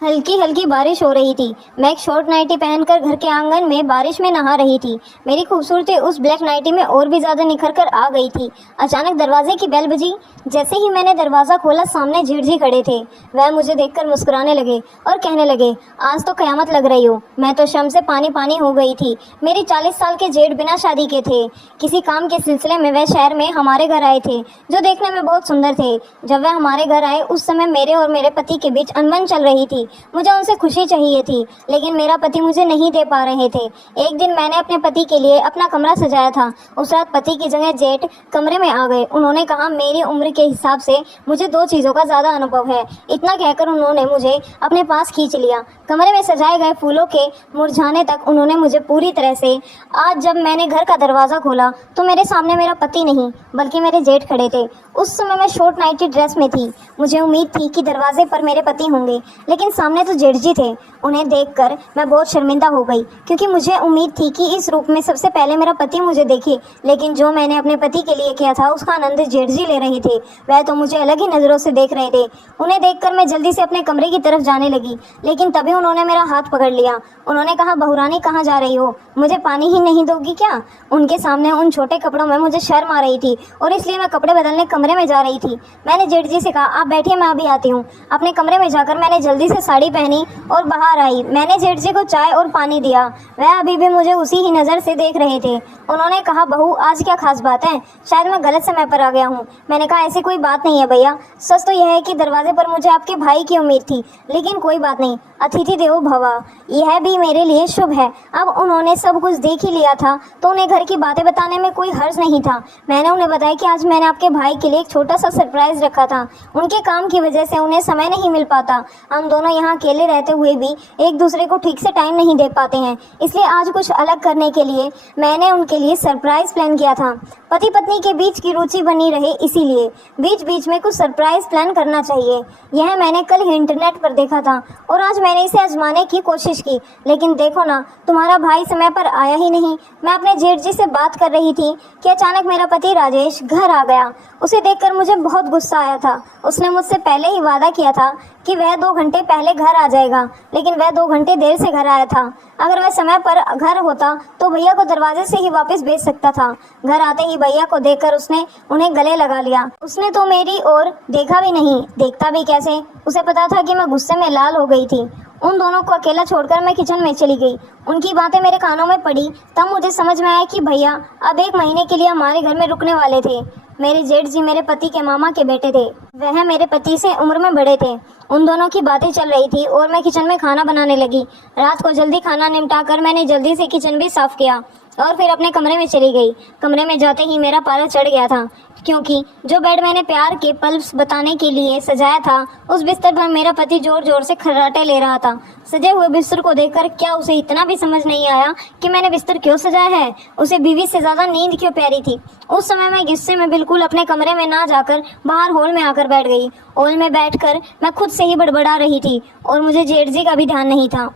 हल्की हल्की बारिश हो रही थी। मैं एक शॉर्ट नाइटी पहनकर घर के आंगन में बारिश में नहा रही थी। मेरी खूबसूरती उस ब्लैक नाइटी में और भी ज़्यादा निखर कर आ गई थी। अचानक दरवाजे की बेल बजी। जैसे ही मैंने दरवाज़ा खोला, सामने जेठ जी खड़े थे। वह मुझे देखकर मुस्कुराने लगे और कहने लगे, आज तो क़यामत लग रही हो। मैं तो शर्म से पानी पानी हो गई थी। मेरी 40 साल के जेठ बिना शादी के थे। किसी काम के सिलसिले में वह शहर में हमारे घर आए थे, जो देखने में बहुत सुंदर थे। जब वह हमारे घर आए, उस समय मेरे और मेरे पति के बीच अनबन चल रही थी। मुझे उनसे खुशी चाहिए थी, लेकिन मेरा पति मुझे नहीं दे पा रहे थे। एक दिन मैंने अपने पति के लिए अपना कमरा सजाया था। उस रात पति की जगह जेठ कमरे में आ गए। उन्होंने कहा, मेरी उम्र के हिसाब से मुझे 2 चीज़ों का ज़्यादा अनुभव है। इतना कहकर उन्होंने मुझे अपने पास खींच लिया। कमरे में सजाए गए फूलों के मुरझाने तक उन्होंने मुझे पूरी तरह से। आज जब मैंने घर का दरवाज़ा खोला तो मेरे सामने मेरा पति नहीं, बल्कि मेरे जेठ खड़े थे। उस समय मैं शॉर्ट नाइटी ड्रेस में थी। मुझे उम्मीद थी कि दरवाजे पर मेरे पति होंगे, लेकिन सामने तो जेठ जी थे। उन्हें देखकर मैं बहुत शर्मिंदा हो गई, क्योंकि मुझे उम्मीद थी कि इस रूप में सबसे पहले मेरा पति मुझे देखे। लेकिन जो मैंने अपने पति के लिए किया था, उसका आनंद जेठ जी ले रहे थे। वह तो मुझे अलग ही नज़रों से देख रहे थे। उन्हें देखकर मैं जल्दी से अपने कमरे की तरफ जाने लगी, लेकिन तभी उन्होंने मेरा हाथ पकड़ लिया। उन्होंने कहा, बहुरानी कहाँ जा रही हो? मुझे पानी ही नहीं दोगी क्या? उनके सामने उन छोटे कपड़ों में मुझे शर्म आ रही थी, और इसलिए मैं कपड़े बदलने कमरे में जा रही थी। मैंने जेठ जी से कहा, आप बैठिए, मैं अभी आती हूँ। अपने कमरे में जाकर मैंने जल्दी से साड़ी पहनी और बाहर आई। मैंने जेठ जी को चाय और पानी दिया। वह अभी भी मुझे उसी ही नज़र से देख रहे थे। उन्होंने कहा, बहू, आज क्या खास बात है? शायद मैं गलत समय पर आ गया हूँ। मैंने कहा, ऐसी कोई बात नहीं है भैया। सच तो यह है कि दरवाजे पर मुझे आपके भाई की उम्मीद थी, लेकिन कोई बात नहीं, अतिथि देवो भव, यह भी मेरे लिए शुभ है। अब उन्होंने सब कुछ देख ही लिया था, तो उन्हें घर की बातें बताने में कोई हर्ज नहीं था। मैंने उन्हें बताया कि आज मैंने आपके भाई के लिए एक छोटा सा सरप्राइज रखा था। उनके काम की वजह से उन्हें समय नहीं मिल पाता। हम दोनों यहाँ अकेले रहते हुए भी एक दूसरे को ठीक से टाइम नहीं दे पाते हैं, इसलिए आज कुछ अलग करने के लिए मैंने उनके लिए सरप्राइज प्लान किया था। पति पत्नी के बीच की रुचि बनी रहे, इसीलिए बीच बीच में कुछ सरप्राइज प्लान करना चाहिए। यह मैंने कल ही इंटरनेट पर देखा था और आज मैंने इसे आजमाने की कोशिश की, लेकिन देखो ना, तुम्हारा भाई समय पर आया ही नहीं। मैं अपने जेठ जी से बात कर रही थी कि अचानक मेरा पति राजेश घर आ गया। उसे देखकर मुझे बहुत गुस्सा आया था। उसने मुझसे पहले ही वादा किया था कि वह 2 घंटे पहले घर आ जाएगा, लेकिन वह 2 घंटे देर से घर आया था। अगर वह समय पर घर होता तो भैया को दरवाजे से ही वापस भेज सकता था। घर आते ही भैया को देखकर उसने उन्हें गले लगा लिया। उसने तो मेरी ओर देखा भी नहीं। देखता भी कैसे? उसे पता था कि मैं गुस्से में लाल हो गई थी। उन दोनों को अकेला छोड़कर मैं किचन में चली गई। उनकी बातें मेरे कानों में पड़ी, तब मुझे समझ में आया कि भैया अब 1 महीने के लिए हमारे घर में रुकने वाले थे। मेरे जेठ जी मेरे पति के मामा के बेटे थे। वह मेरे पति से उम्र में बड़े थे। उन दोनों की बातें चल रही थी और मैं किचन में खाना बनाने लगी। रात को जल्दी खाना निपटाकर मैंने जल्दी से किचन भी साफ किया और फिर अपने कमरे में चली गई। कमरे में जाते ही मेरा पारा चढ़ गया था, क्योंकि जो बेड मैंने प्यार के पल्स बताने के लिए सजाया था, उस बिस्तर पर मेरा पति जोर जोर से खर्राटे ले रहा था। सजे हुए बिस्तर को देखकर क्या उसे इतना भी समझ नहीं आया कि मैंने बिस्तर क्यों सजाया है? उसे बीवी से ज़्यादा नींद क्यों प्यारी थी? उस समय मैं गुस्से में बिल्कुल अपने कमरे में ना जाकर बाहर हॉल में आकर बैठ गई। हॉल में बैठकर मैं खुद से ही बड़बड़ा रही थी और मुझे जेठ जी का भी ध्यान नहीं था।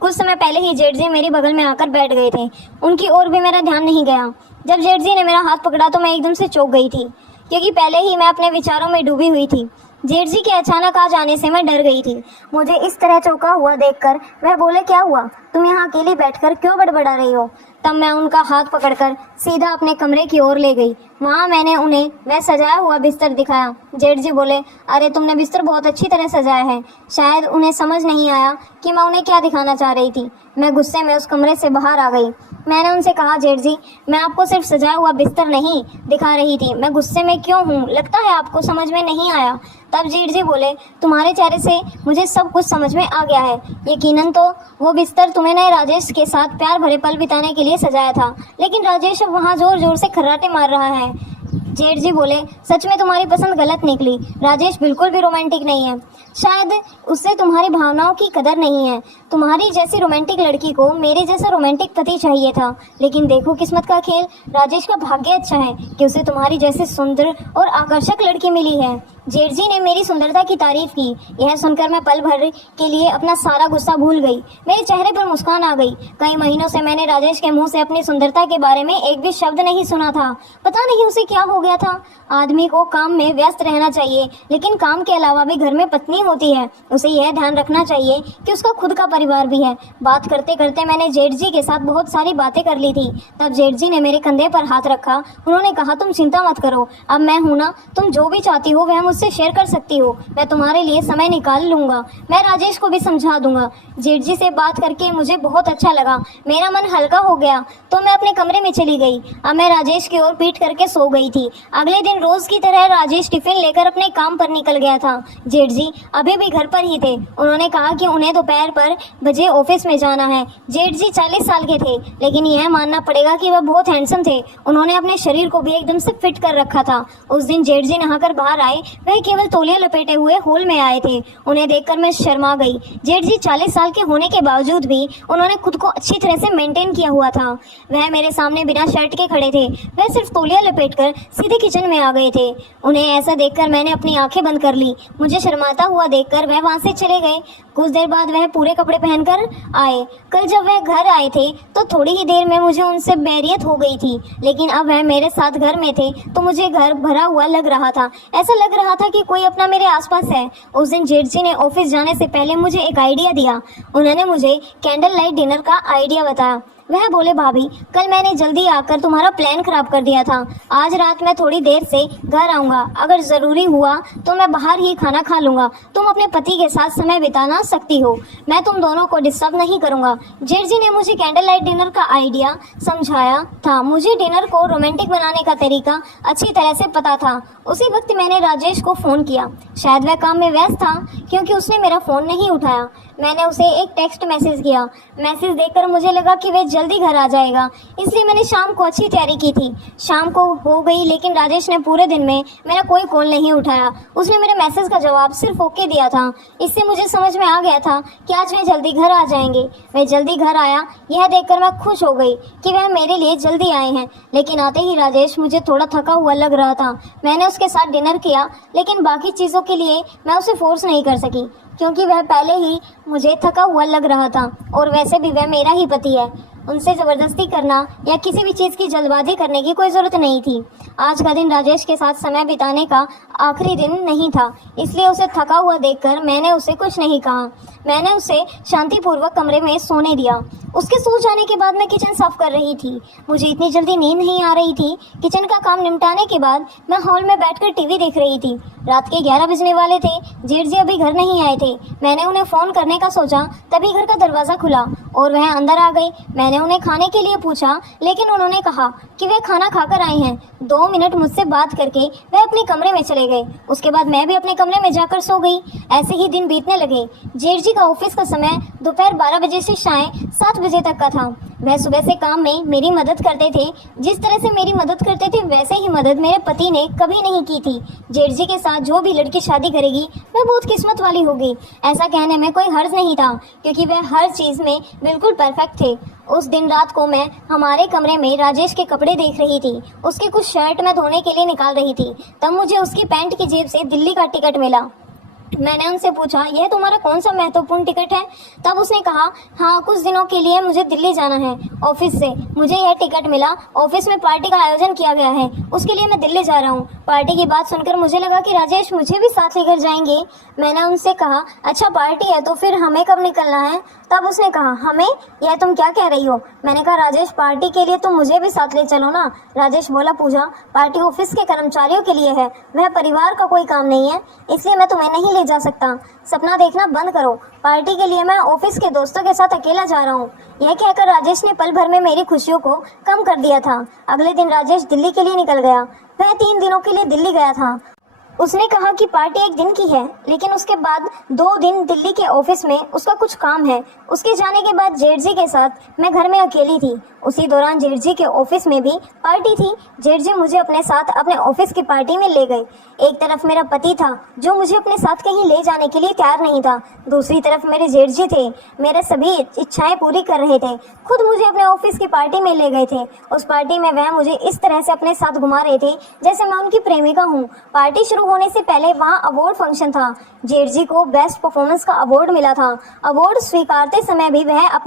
कुछ समय पहले ही जेठ जी मेरे बगल में आकर बैठ गए थे। उनकी ओर भी मेरा ध्यान नहीं गया। जब जेठ जी ने मेरा हाथ पकड़ा तो मैं एकदम से चौंक गई थी, क्योंकि पहले ही मैं अपने विचारों में डूबी हुई थी। जेठ जी के अचानक आ जाने से मैं डर गई थी। मुझे इस तरह चौंका हुआ देखकर वह बोले, क्या हुआ? तुम यहाँ अकेली बैठकर क्यों बड़बड़ा रही हो? तब मैं उनका हाथ पकड़कर सीधा अपने कमरे की ओर ले गई। वहाँ मैंने उन्हें वह सजाया हुआ बिस्तर दिखाया। जेठ जी बोले, अरे तुमने बिस्तर बहुत अच्छी तरह सजाया है। शायद उन्हें समझ नहीं आया कि मैं उन्हें क्या दिखाना चाह रही थी। मैं गुस्से में उस कमरे से बाहर आ गई। मैंने उनसे कहा, जेठ जी, मैं आपको सिर्फ सजाया हुआ बिस्तर नहीं दिखा रही थी। मैं गुस्से में क्यों हूँ, लगता है आपको समझ में नहीं आया। तब जेठ जी बोले, तुम्हारे चेहरे से मुझे सब कुछ समझ में आ गया है। यकीनन तो वो बिस्तर तुम्हें नए राजेश के साथ प्यार भरे पल बिताने के लिए सजाया था, लेकिन राजेश अब वहाँ जोर जोर से खर्राटे मार रहा है। जेठ जी बोले, सच में तुम्हारी पसंद गलत निकली। राजेश बिल्कुल भी रोमांटिक नहीं है। शायद उससे तुम्हारी भावनाओं की कदर नहीं है। तुम्हारी जैसी रोमांटिक लड़की को मेरे जैसा रोमांटिक पति चाहिए था, लेकिन देखो किस्मत का खेल, राजेश का भाग्य अच्छा है कि उसे तुम्हारी जैसी सुंदर और आकर्षक लड़की मिली है। जेठ जी ने मेरी सुंदरता की तारीफ की। यह सुनकर मैं पल भर के लिए अपना सारा गुस्सा भूल गई। मेरे चेहरे पर मुस्कान आ गई। कई महीनों से मैंने राजेश के मुंह से अपनी सुंदरता के बारे में एक भी शब्द नहीं सुना था। पता नहीं उसे क्या हो गया था। आदमी को काम में व्यस्त रहना चाहिए, लेकिन काम के अलावा भी घर में पत्नी होती है। उसे यह ध्यान रखना चाहिए कि उसका खुद का परिवार भी है। बात करते करते मैंने जेठ जी के साथ बहुत सारी बातें कर ली थी। तब जेठ जी ने मेरे कंधे पर हाथ रखा। उन्होंने कहा, तुम चिंता मत करो, अब मैं हूं ना, तुम जो भी चाहती हो वह मुझसे शेयर कर सकती हो। मैं तुम्हारे लिए समय निकाल लूंगा। मैं राजेश को भी समझा दूंगा। जेठ जी से बात करके मुझे बहुत अच्छा लगा। मेरा मन हल्का हो गया तो मैं अपने कमरे में चली गई। अब मैं राजेश की ओर पीठ करके सो गई थी। अगले दिन रोज की तरह राजेश टिफिन लेकर अपने काम पर निकल गया था। जेठ जी अभी भी घर पर ही थे। उन्होंने कहा कि उन्हें दोपहर पर बजे ऑफिस में जाना है। जेठ जी 40 साल के थे, लेकिन यह मानना पड़ेगा कि वह बहुत हैंडसम थे। उन्होंने अपने शरीर को भी एकदम से फिट कर रखा था। उस दिन जेठ जी नहाकर बाहर आए। वह केवल तौलिया लपेटे हुए हॉल में आए थे। उन्हें देखकर मैं शर्मा गई। जेठ जी 40 साल के होने के बावजूद भी उन्होंने खुद को अच्छी तरह से मेंटेन किया हुआ था। वह मेरे सामने बिना शर्ट के खड़े थे। वह सिर्फ तौलिया लपेटकर सीधे किचन में आ गए थे। उन्हें ऐसा देखकर मैंने अपनी आंखें बंद कर ली। मुझे शर्माता हुआ देखकर वह वहां से चले गए। कुछ देर बाद वह पूरे कपड़े पहनकर आए। कल जब वह घर आए थे तो थोड़ी ही देर में मुझे उनसे बैरियत हो गई थी, लेकिन अब वह मेरे साथ घर में थे तो मुझे घर भरा हुआ लग रहा था। ऐसा लग रहा था कि कोई अपना मेरे आसपास है। उस दिन जेठ जी ने ऑफिस जाने से पहले मुझे एक आइडिया दिया। उन्होंने मुझे कैंडल लाइट डिनर का आइडिया बताया। वह बोले, भाभी कल मैंने जल्दी आकर तुम्हारा प्लान खराब कर दिया था। आज रात मैं थोड़ी देर से घर आऊंगा। अगर जरूरी हुआ तो मैं बाहर ही खाना खा लूंगा। तुम अपने पति के साथ समय बिताना सकती हो। मैं तुम दोनों को डिस्टर्ब नहीं करूंगा। जेठ जी ने मुझे कैंडल लाइट डिनर का आइडिया समझाया था। मुझे डिनर को रोमांटिक बनाने का तरीका अच्छी तरह से पता था। उसी वक्त मैंने राजेश को फोन किया। शायद वह काम में व्यस्त था क्योंकि उसने मेरा फोन नहीं उठाया। मैंने उसे एक टेक्स्ट मैसेज किया। मैसेज देखकर मुझे लगा कि वह जल्दी घर आ जाएगा, इसलिए मैंने शाम को अच्छी तैयारी की थी। शाम को हो गई, लेकिन राजेश ने पूरे दिन में मेरा कोई कॉल नहीं उठाया। उसने मेरे मैसेज का जवाब सिर्फ ओके दिया था। इससे मुझे समझ में आ गया था कि आज वह जल्दी घर आ जाएंगे। वह जल्दी घर आया, यह देखकर मैं खुश हो गई कि वह मेरे लिए जल्दी आए हैं। लेकिन आते ही राजेश मुझे थोड़ा थका हुआ लग रहा था। मैंने उसके साथ डिनर किया, लेकिन बाकी चीज़ों के लिए मैं उसे फोर्स नहीं कर सकी क्योंकि वह पहले ही मुझे थका हुआ लग रहा था और वैसे भी वह मेरा ही पति है। उनसे ज़बरदस्ती करना या किसी भी चीज़ की जल्दबाजी करने की कोई ज़रूरत नहीं थी। आज का दिन राजेश के साथ समय बिताने का आखिरी दिन नहीं था, इसलिए उसे थका हुआ देखकर मैंने उसे कुछ नहीं कहा। मैंने उसे शांतिपूर्वक कमरे में सोने दिया। उसके सो जाने के बाद मैं किचन साफ कर रही थी। मुझे इतनी जल्दी नींद नहीं आ रही थी। किचन का काम निपटाने के बाद मैं हॉल में बैठकर टीवी देख रही थी। रात के 11 बजने वाले थे। जेठ जी अभी घर नहीं आए थे। मैंने उन्हें फ़ोन करने का सोचा, तभी घर का दरवाज़ा खुला और वह अंदर आ गए। मैंने उन्हें खाने के लिए पूछा, लेकिन उन्होंने कहा कि वे खाना खाकर आए हैं। 2 मिनट मुझसे बात करके वह अपने कमरे में चले गए। उसके बाद मैं भी अपने कमरे में जाकर सो गई। ऐसे ही दिन बीतने लगे। जेठ जी का ऑफिस का समय दोपहर 12 बजे से शाम 7 बजे तक का था। वह सुबह से काम में मेरी मदद करते थे। जिस तरह से मेरी मदद करते थे वैसे ही मदद मेरे पति ने कभी नहीं की थी। जेठ जी के साथ जो भी लड़की शादी करेगी वह बहुत किस्मत वाली होगी। ऐसा कहने में कोई हर्ज नहीं था क्योंकि वह हर चीज़ में बिल्कुल परफेक्ट थे। उस दिन रात को मैं हमारे कमरे में राजेश के कपड़े देख रही थी। उसके कुछ शर्ट मैं धोने के लिए निकाल रही थी। तब मुझे उसकी पैंट की जेब से दिल्ली का टिकट मिला। मैंने उनसे पूछा, यह तुम्हारा कौन सा महत्वपूर्ण टिकट है? तब उसने कहा, हाँ कुछ दिनों के लिए मुझे दिल्ली जाना है ऑफिस से। मुझे यह टिकट मिला। ऑफिस में पार्टी का आयोजन किया गया है, उसके लिए मैं दिल्ली जा रहा हूँ। पार्टी की बात सुनकर मुझे लगा कि राजेश मुझे भी साथ लेकर जाएंगे। मैंने उनसे कहा, अच्छा पार्टी है तो फिर हमें कब निकलना है? तब उसने कहा, हमें? यह तुम क्या कह रही हो? मैंने कहा, राजेश पार्टी के लिए तुम मुझे भी साथ ले चलो ना। राजेश बोला, पूजा पार्टी ऑफिस के कर्मचारियों के लिए है, वह परिवार का कोई काम नहीं है, इसलिए मैं तुम्हें नहीं ले जा सकता। सपना देखना बंद करो। पार्टी के लिए मैं ऑफिस के दोस्तों के साथ अकेला जा रहा हूँ। यह कहकर राजेश ने पल भर में मेरी खुशियों को कम कर दिया था। अगले दिन राजेश दिल्ली के लिए निकल गया। वह 3 दिनों के लिए दिल्ली गया था। उसने कहा कि पार्टी 1 दिन की है, लेकिन उसके बाद 2 दिन दिल्ली के ऑफिस में उसका कुछ काम है। उसके जाने के बाद जेठ जी के साथ मैं घर में अकेली थी। उसी दौरान जेठ जी के ऑफिस में भी पार्टी थी। जेठ जी मुझे अपने साथ अपने ऑफिस की पार्टी में ले गए। एक तरफ मेरा पति था जो मुझे अपने साथ कहीं ले जाने के लिए तैयार नहीं था। दूसरी तरफ मेरे जेठ जी थे, मेरे सभी इच्छाएं पूरी कर रहे थे। खुद मुझे अपने ऑफिस की पार्टी में ले गए थे। उस पार्टी में वह मुझे इस तरह से अपने साथ घुमा रहे थे जैसे मैं उनकी प्रेमिका हूँ। पार्टी शुरू शुरू होने से पहले वहाँ अवार्ड फंक्शन था। जेठ जी को बेस्ट परफॉर्मेंस का अवार्ड मिला था। अवार्ड स्वीकारते समय भी वह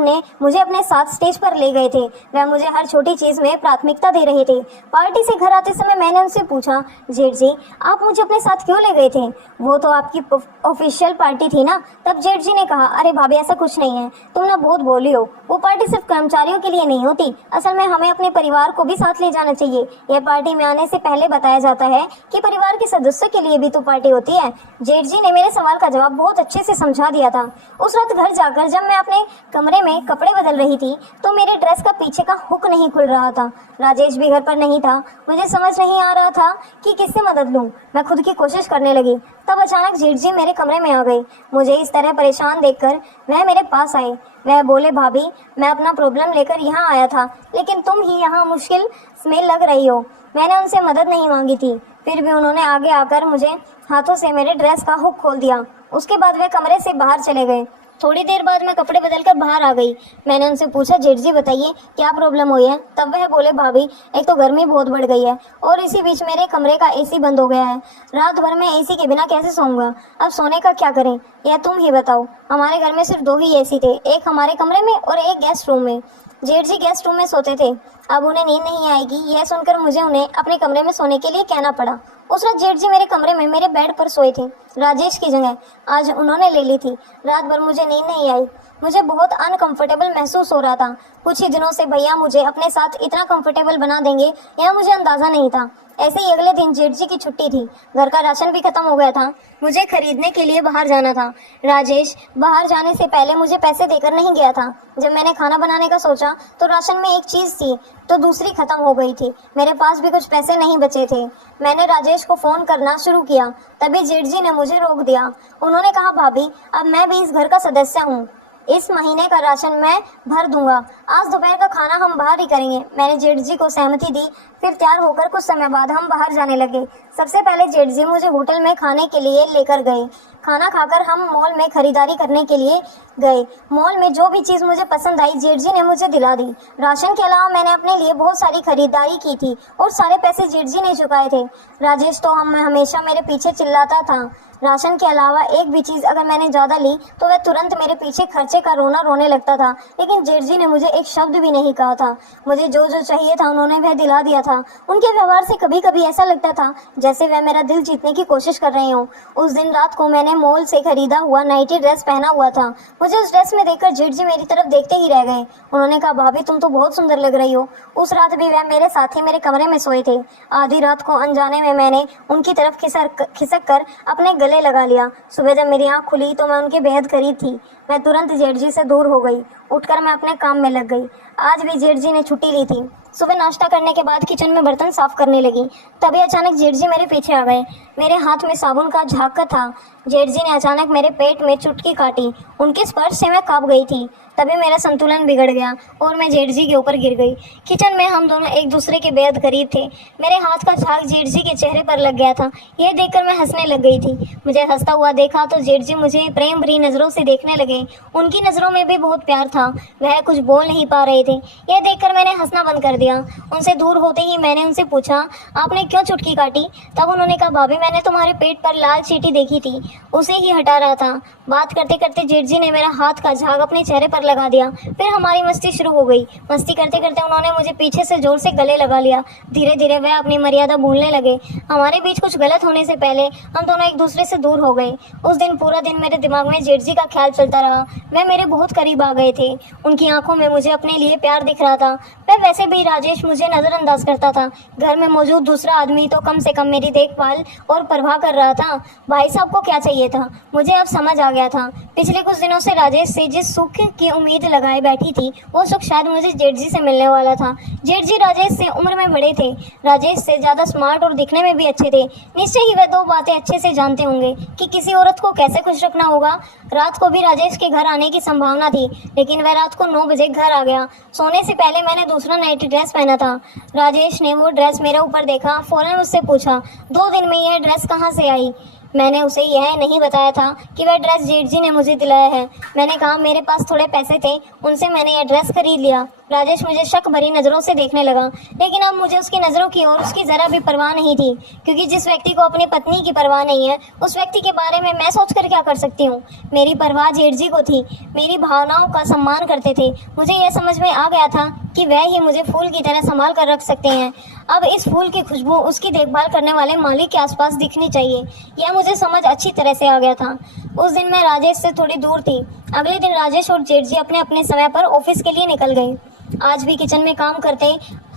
मुझे अपने साथ स्टेज पर ले गए थे। वह मुझे हर छोटी चीज़ में प्राथमिकता दे रहे थे। पार्टी से घर आते समय मैंने उनसे पूछा, जेठ जी आप मुझे अपने साथ क्यों ले गए थे? वो तो आपकी ऑफिशियल पार्टी थी ना। तब जेठ जी ने कहा, अरे भाभी ऐसा कुछ नहीं है, तुम ना बहुत बोली हो। वो पार्टी सिर्फ कर्मचारियों के लिए नहीं होती, असल में हमें अपने परिवार को भी साथ ले जाना चाहिए। यह पार्टी में आने से पहले बताया जाता है कि परिवार के सदस्यों के लिए भी तो पार्टी होती है। जेठ जी ने मेरे सवाल का जवाब बहुत अच्छे से समझा दिया था। उस रात घर जाकर जब मैं अपने कमरे में कपड़े बदल रही थी तो मेरे ड्रेस का पीछे का हुक नहीं खुल रहा था। राजेश भी घर पर नहीं था। मुझे समझ नहीं आ रहा था कि किससे मदद लूं। मैं खुद की कोशिश करने लगी। तब अचानक जेठ जी मेरे कमरे में आ गई। मुझे इस तरह परेशान देखकर वह मेरे पास आए। वह बोले, भाभी मैं अपना प्रॉब्लम लेकर यहाँ आया था, लेकिन तुम ही यहाँ मुश्किल में लग रही हो। मैंने उनसे मदद नहीं मांगी थी, फिर भी उन्होंने आगे आकर मुझे हाथों से मेरे ड्रेस का हुक खोल दिया। उसके बाद वे कमरे से बाहर चले गए। थोड़ी देर बाद मैं कपड़े बदलकर बाहर आ गई। मैंने उनसे पूछा, जेठ जी बताइए क्या प्रॉब्लम हुई है? तब वह बोले, भाभी एक तो गर्मी बहुत बढ़ गई है और इसी बीच मेरे कमरे का एसी बंद हो गया है। रात भर मैं एसी के बिना कैसे सोऊंगा? अब सोने का क्या करें या तुम ही बताओ। हमारे घर में सिर्फ 2 ही एसी थे, एक हमारे कमरे में और एक गेस्ट रूम में। जेठ जी गेस्ट रूम में सोते थे। अब उन्हें नींद नहीं आएगी यह सुनकर मुझे उन्हें अपने कमरे में सोने के लिए कहना पड़ा। उस रात जेठ जी मेरे कमरे में मेरे बेड पर सोए थे। राजेश की जगह आज उन्होंने ले ली थी। रात भर मुझे नींद नहीं आई। मुझे बहुत अनकंफर्टेबल महसूस हो रहा था। कुछ ही दिनों से भैया मुझे अपने साथ इतना कंफर्टेबल बना देंगे यह मुझे अंदाजा नहीं था। ऐसे ही अगले दिन जेठ जी की छुट्टी थी। घर का राशन भी खत्म हो गया था। मुझे खरीदने के लिए बाहर जाना था। राजेश बाहर जाने से पहले मुझे पैसे देकर नहीं गया था। जब मैंने खाना बनाने का सोचा तो राशन में एक चीज़ थी तो दूसरी खत्म हो गई थी। मेरे पास भी कुछ पैसे नहीं बचे थे। मैंने राजेश को फ़ोन करना शुरू किया, तभी जेठ जी ने मुझे रोक दिया। उन्होंने कहा, भाभी अब मैं भी इस घर का सदस्य हूँ, इस महीने का राशन मैं भर दूंगा। आज दोपहर का खाना हम बाहर ही करेंगे। मैंने जेठ जी को सहमति दी। फिर तैयार होकर कुछ समय बाद हम बाहर जाने लगे। सबसे पहले जेठ जी मुझे होटल में खाने के लिए लेकर गए। खाना खाकर हम मॉल में खरीदारी करने के लिए गए। मॉल में जो भी चीज़ मुझे पसंद आई जेठ जी ने मुझे दिला दी। राशन के अलावा मैंने अपने लिए बहुत सारी खरीदारी की थी और सारे पैसे जेठ जी ने चुकाए थे। राजेश तो हमेशा मेरे पीछे चिल्लाता था। राशन के अलावा एक भी चीज़ अगर मैंने ज़्यादा ली तो वह तुरंत मेरे पीछे खर्चे का रोना रोने लगता था, लेकिन जेठ जी ने मुझे एक शब्द भी नहीं कहा था। मुझे जो जो चाहिए था उन्होंने वह दिला दिया था। उनके व्यवहार से कभी कभी ऐसा लगता था जैसे वह मेरा दिल जीतने की कोशिश कर रहे हों। उस दिन रात को मैंने मॉल से खरीदा हुआ नाइटी ड्रेस पहना हुआ था। मुझे उस ड्रेस में देखकर जेठ जी मेरी तरफ देखते ही रह गए। उन्होंने कहा, भाभी तुम तो बहुत सुंदर लग रही हो। उस रात भी वह मेरे साथ ही मेरे कमरे में सोए थे। आधी रात को अनजाने में मैंने उनकी तरफ खिसक कर अपने गले लगा लिया। सुबह जब मेरी आँख खुली तो मैं उनके बेहद करीब थी। मैं तुरंत जेठ जी से दूर हो गई। उठकर मैं अपने काम में लग गई। आज भी जेठ जी ने छुट्टी ली थी। सुबह नाश्ता करने के बाद किचन में बर्तन साफ करने लगी, तभी अचानक जेठ जी मेरे पीछे आ गए। मेरे हाथ में साबुन का झाका था। जेठ जी ने अचानक मेरे पेट में चुटकी काटी। उनके स्पर्श से मैं कांप गई थी। तभी मेरा संतुलन बिगड़ गया और मैं जेठ जी के ऊपर गिर गई। किचन में हम दोनों एक दूसरे के बेहद करीब थे। मेरे हाथ का झाग जेठ जी के चेहरे पर लग गया था। यह देखकर मैं हंसने लग गई थी। मुझे हंसता हुआ देखा तो जेठ जी मुझे प्रेम भरी नज़रों से देखने लगे। उनकी नज़रों में भी बहुत प्यार था। वह कुछ बोल नहीं पा रहे थे। यह देखकर मैंने हंसना बंद कर दिया। उनसे दूर होते ही मैंने उनसे पूछा, आपने क्यों चुटकी काटी? तब उन्होंने कहा, भाभी मैंने तुम्हारे पेट पर लाल चींटी देखी थी, उसे ही हटा रहा था। बात करते करते जेठ जी ने मेरा हाथ का झाग अपने चेहरे पर लगा दिया। फिर हमारी मस्ती शुरू हो गई। मस्ती करते करते उन्होंने मुझे पीछे से जोर से गले लगा लिया। धीरे धीरे वह अपनी मर्यादा भूलने लगे। हमारे बीच कुछ गलत होने से पहले हम दोनों एक दूसरे से दूर हो गए। उस दिन पूरा दिन मेरे दिमाग में जेठ जी का ख्याल चलता रहा। वह मेरे बहुत करीब आ गए थे। उनकी आंखों में मुझे अपने लिए प्यार दिख रहा था। वह वैसे भी राजेश मुझे नज़रअंदाज करता था। घर में मौजूद दूसरा आदमी तो कम से कम मेरी देखभाल और परवाह कर रहा था। भाई साहब को क्या चाहिए था मुझे अब समझ आ गया था। पिछले कुछ दिनों से राजेश से जिस सुख की उम्मीद लगाए बैठी थी वो सुख शायद मुझे जेठ जी से मिलने वाला था। जेठ जी राजेश से उम्र में बड़े थे, राजेश से ज़्यादा स्मार्ट और दिखने में भी अच्छे थे। निश्चय ही वह 2 बातें अच्छे से जानते होंगे कि किसी औरत को कैसे खुश रखना होगा। रात को भी राजेश के घर आने की संभावना थी, लेकिन वह रात को 9 बजे घर आ गया। सोने से पहले मैंने दूसरा नाइटी ड्रेस पहना था। राजेश ने वो ड्रेस मेरे ऊपर देखा, फौरन मुझसे पूछा, 2 दिन में यह ड्रेस कहाँ से आई? मैंने उसे यह नहीं बताया था कि वह ड्रेस जेठ जी ने मुझे दिलाया है। मैंने कहा मेरे पास थोड़े पैसे थे, उनसे मैंने यह ड्रेस खरीद लिया। राजेश मुझे शक भरी नज़रों से देखने लगा, लेकिन अब मुझे उसकी नज़रों की ओर उसकी ज़रा भी परवाह नहीं थी, क्योंकि जिस व्यक्ति को अपनी पत्नी की परवाह नहीं है, उस व्यक्ति के बारे में मैं सोचकर क्या कर सकती हूँ। मेरी परवाह जेठ जी को थी, मेरी भावनाओं का सम्मान करते थे। मुझे यह समझ में आ गया था कि वह ही मुझे फूल की तरह संभाल कर रख सकते हैं। अब इस फूल की खुशबू उसकी देखभाल करने वाले मालिक के आसपास दिखनी चाहिए, यह मुझे समझ अच्छी तरह से आ गया था। उस दिन मैं राजेश से थोड़ी दूर थी। अगले दिन राजेश और जेठ जी अपने अपने समय पर ऑफिस के लिए निकल गए। आज भी किचन में काम करते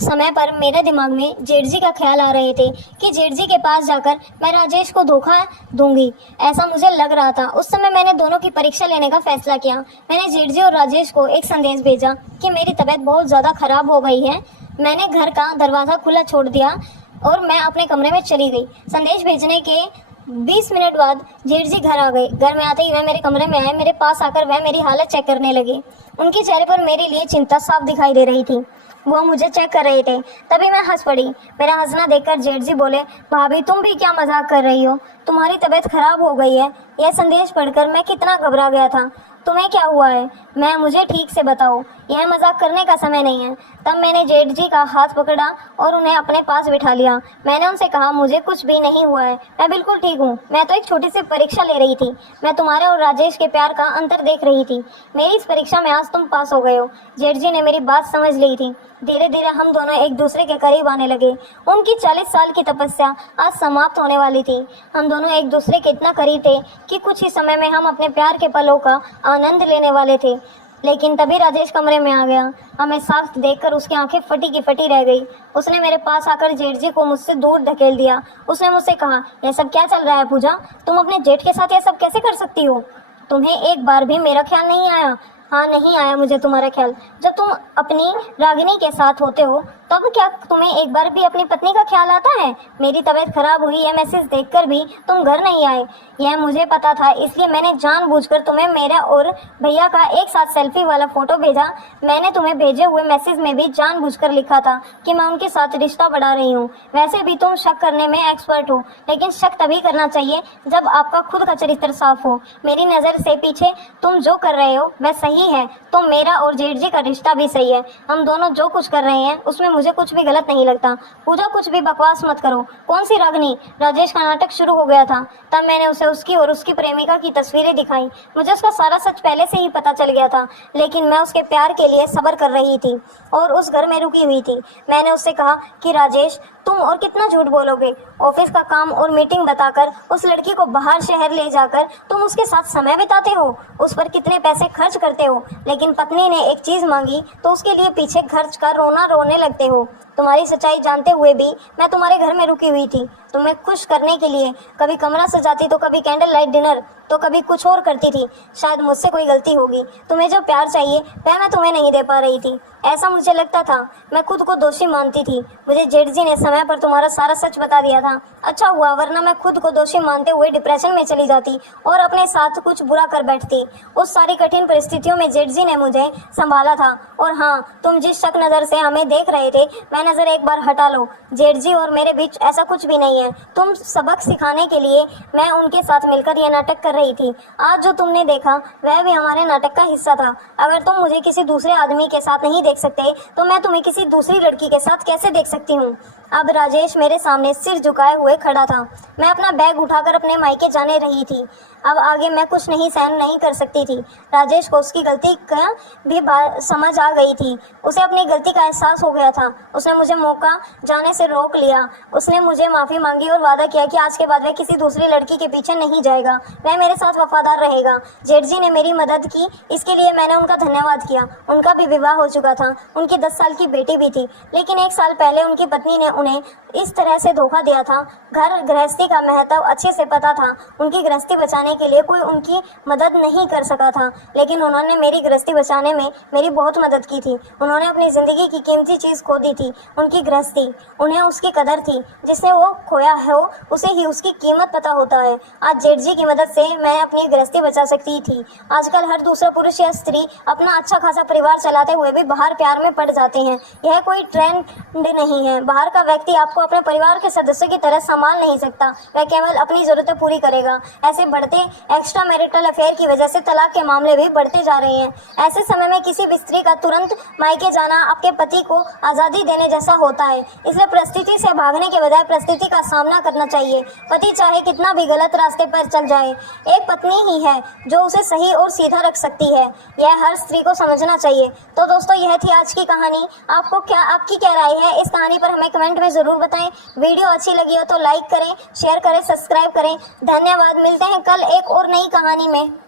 समय पर मेरे दिमाग में जेठ जी का ख्याल आ रहे थे कि जेठ जी के पास जाकर मैं राजेश को धोखा दूंगी, ऐसा मुझे लग रहा था। उस समय मैंने दोनों की परीक्षा लेने का फैसला किया। मैंने जेठ जी और राजेश को एक संदेश भेजा कि मेरी तबीयत बहुत ज़्यादा खराब हो गई है। मैंने घर का दरवाज़ा खुला छोड़ दिया और मैं अपने कमरे में चली गई। संदेश भेजने के 20 मिनट बाद जेठ जी घर आ गए। घर में आते ही वह मेरे कमरे में आए। मेरे पास आकर वह मेरी हालत चेक करने लगे। उनके चेहरे पर मेरे लिए चिंता साफ दिखाई दे रही थी। वो मुझे चेक कर रहे थे। तभी मैं हंस पड़ी। मेरा हंसना देखकर जेठ जी बोले, भाभी तुम भी क्या मजाक कर रही हो? तुम्हारी तबीयत खराब हो गई है। यह संदेश पढ़कर मैं कितना घबरा गया था। तुम्हें क्या हुआ है? मुझे ठीक से बताओ, यह मजाक करने का समय नहीं है। तब मैंने जेठ जी का हाथ पकड़ा और उन्हें अपने पास बिठा लिया। मैंने उनसे कहा, मुझे कुछ भी नहीं हुआ है, मैं बिल्कुल ठीक हूँ। मैं तो एक छोटी सी परीक्षा ले रही थी। मैं तुम्हारे और राजेश के प्यार का अंतर देख रही थी। मेरी इस परीक्षा में आज तुम पास हो गए हो। जेठ जी ने मेरी बात समझ ली थी। धीरे धीरे हम दोनों एक दूसरे के करीब आने लगे। उनकी 40 साल की तपस्या आज समाप्त होने वाली थी। हम दोनों एक दूसरे के इतना करीब थे कि कुछ ही समय में हम अपने प्यार के पलों का आनंद लेने वाले थे। लेकिन तभी राजेश कमरे में आ गया। हमें साथ देखकर उसकी आंखें फटी की फटी रह गई। उसने मेरे पास आकर जेठ जी को मुझसे दूर धकेल दिया। उसने मुझसे कहा, यह सब क्या चल रहा है पूजा? तुम अपने जेठ के साथ यह सब कैसे कर सकती हो? तुम्हें एक बार भी मेरा ख्याल नहीं आया? हाँ, नहीं आया मुझे तुम्हारा ख्याल। जब तुम अपनी रागिनी के साथ होते हो तब क्या तुम्हें एक बार भी अपनी पत्नी का ख्याल आता है? मेरी तबीयत खराब हुई, यह मैसेज देखकर भी तुम घर नहीं आए। यह मुझे पता था, इसलिए मैंने जानबूझकर तुम्हें मेरा और भैया का एक साथ सेल्फी वाला फोटो भेजा। मैंने तुम्हें भेजे हुए मैसेज में भी जानबूझकर लिखा था कि मैं उनके साथ रिश्ता बढ़ा रही हूँ। वैसे भी तुम शक करने में एक्सपर्ट हो, लेकिन शक तभी करना चाहिए जब आपका खुद का चरित्र साफ हो। मेरी नज़र से पीछे तुम जो कर रहे हो वह सही है, तो मेरा और जेठ जी का रिश्ता भी सही है। हम दोनों जो कुछ कर रहे हैं उसमें मुझे कुछ भी गलत नहीं लगता। पूजा, कुछ भी बकवास मत करो। कौन सी रागिनी? राजेश का नाटक शुरू हो गया था। तब मैंने उसे उसकी और उसकी प्रेमिका की तस्वीरें दिखाई। मुझे उसका सारा सच पहले से ही पता चल गया था, लेकिन मैं उसके प्यार के लिए सब्र कर रही थी और उस घर में रुकी हुई थी। मैंने उससे कहा कि राजेश, तुम और कितना झूठ बोलोगे? ऑफिस का काम और मीटिंग बताकर उस लड़की को बाहर शहर ले जाकर तुम उसके साथ समय बिताते हो, उस पर कितने पैसे खर्च करते हो, लेकिन पत्नी ने एक चीज़ मांगी तो उसके लिए पीछे खर्च कर रोने लगते हो। तुम्हारी सच्चाई जानते हुए भी मैं तुम्हारे घर में रुकी हुई थी, तुम्हें खुश करने के लिए। कभी कमरा सजाती तो कभी कैंडल लाइट डिनर, तो कभी कुछ और करती थी। शायद मुझसे कोई गलती होगी। तुम्हें जो प्यार चाहिए वह मैं तुम्हें नहीं दे पा रही थी, ऐसा मुझे लगता था। मैं खुद को दोषी मानती थी। मुझे जेठ जी ने समय पर तुम्हारा सारा सच बता दिया था। अच्छा हुआ, वरना मैं खुद को दोषी मानते हुए डिप्रेशन में चली जाती और अपने साथ कुछ बुरा कर बैठती। उस सारी कठिन परिस्थितियों में जेठ जी ने मुझे संभाला था। और हाँ, तुम जिस शक नज़र से हमें देख रहे थे वह नज़र एक बार हटा लो। जेठ जी और मेरे बीच ऐसा कुछ भी नहीं है। तुम सबक सिखाने के लिए मैं उनके साथ मिलकर यह नाटक कर रही थी। आज जो तुमने देखा वह भी हमारे नाटक का हिस्सा था। अगर तुम मुझे किसी दूसरे आदमी के साथ नहीं देख सकते तो मैं तुम्हें किसी दूसरी लड़की के साथ कैसे देख सकती हूँ? अब राजेश मेरे सामने सिर झुकाए हुए खड़ा था। मैं अपना बैग उठाकर अपने मायके जाने रही थी। अब आगे मैं कुछ नहीं सहन नहीं कर सकती थी। राजेश को उसकी गलती का भी समझ आ गई थी। उसे अपनी गलती का एहसास हो गया था। उसने मुझे मौका जाने से रोक लिया। उसने मुझे माफ़ी मांगी और वादा किया कि आज के बाद वह किसी दूसरी लड़की के पीछे नहीं जाएगा, वह मेरे साथ वफादार रहेगा। जेठ जी ने मेरी मदद की, इसके लिए मैंने उनका धन्यवाद किया। उनका भी विवाह हो चुका था, उनकी 10 साल की बेटी भी थी, लेकिन 1 साल पहले उनकी पत्नी ने उन्हें इस तरह से धोखा दिया था। घर गृहस्थी का महत्व अच्छे से पता था। उनकी गृहस्थी बचाने के लिए कोई उनकी मदद नहीं कर सका था, लेकिन उन्होंने मेरी गृहस्थी बचाने में मेरी बहुत मदद की थी। उन्होंने अपनी ज़िंदगी की कीमती चीज़ खो दी थी। उनकी गृहस्थी, उन्हें उसकी कदर थी। जिसने वो खोया हो उसे ही उसकी कीमत पता होता है। आज जेठ जी की मदद से मैं अपनी गृहस्थी बचा सकती थी। आजकल हर दूसरा पुरुष या स्त्री अपना अच्छा खासा परिवार चलाते हुए भी बाहर प्यार में पड़ जाते हैं। यह कोई ट्रेंड नहीं है। बाहर का व्यक्ति आपको अपने परिवार के सदस्य की तरह संभाल नहीं सकता, वह केवल अपनी जरूरतें पूरी करेगा। ऐसे बढ़ते एक्स्ट्रा मैरिटल अफेयर की वजह से तलाक के मामले भी बढ़ते जा रहे हैं। ऐसे समय में किसी भी स्त्री का तुरंत मायके जाना आपके पति को आज़ादी देने जैसा होता है। इसलिए परिस्थिति से भागने के बजाय परिस्थिति का सामना करना चाहिए। पति चाहे कितना भी गलत रास्ते पर चल जाए, एक पत्नी ही है जो उसे सही और सीधा रख सकती है। यह हर स्त्री को समझना चाहिए। तो दोस्तों, यह थी आज की कहानी। आपकी क्या राय है इस कहानी पर हमें कमेंट में ज़रूर बताएं। वीडियो अच्छी लगी हो तो लाइक करें, शेयर करें, सब्सक्राइब करें। धन्यवाद। मिलते हैं कल एक और नई कहानी में।